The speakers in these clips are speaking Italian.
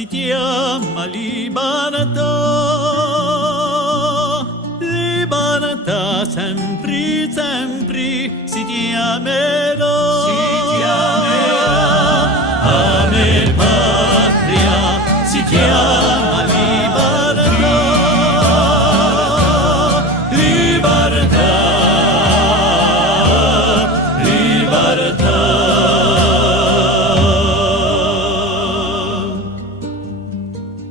si chiama libertà. Libertà sempre, sempre si chiamerà. Ame patria si chiama libertà. Libertà, libertà.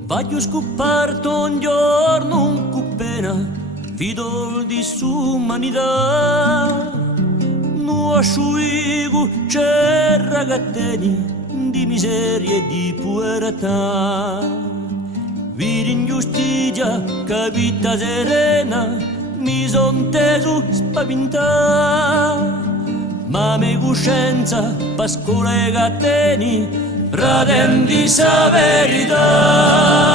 Voglio scoperto un giorno un cuppena, fido di sumanità. Non asciugo c'è ragazzini di miseria e di puerità. Vidi ingiustizia, capita serena, mi son teso spaventà. Ma me coscienza, pascola e gatteni, pretendi sa verità.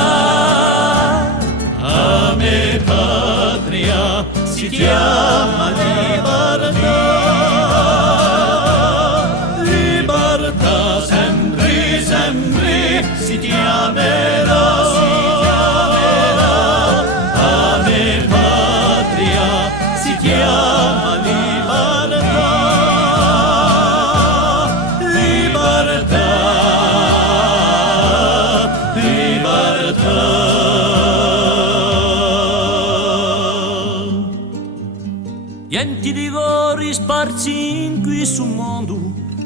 Ame patria si chiama libertà. Libertà sempre, sempre si chiamerà. Ame patria si chiama libertà. Libertà, libertà. Niente di cori sparsi in questo mondo,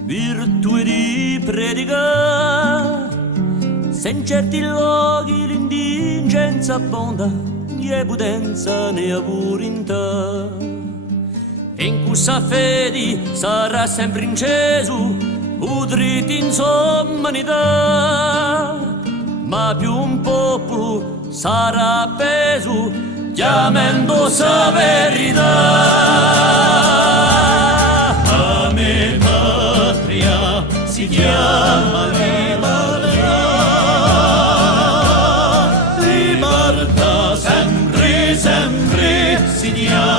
virtù di predicare. Se in certi luoghi l'indigenza abbonda, né potenza né apurità. E in questa fede sarà sempre inceso il dritto in umanità. Ma più un popolo sarà appeso, chiamando sa verità. Ame patria si chiama libertà. Libertà sempre, sempre si chiama.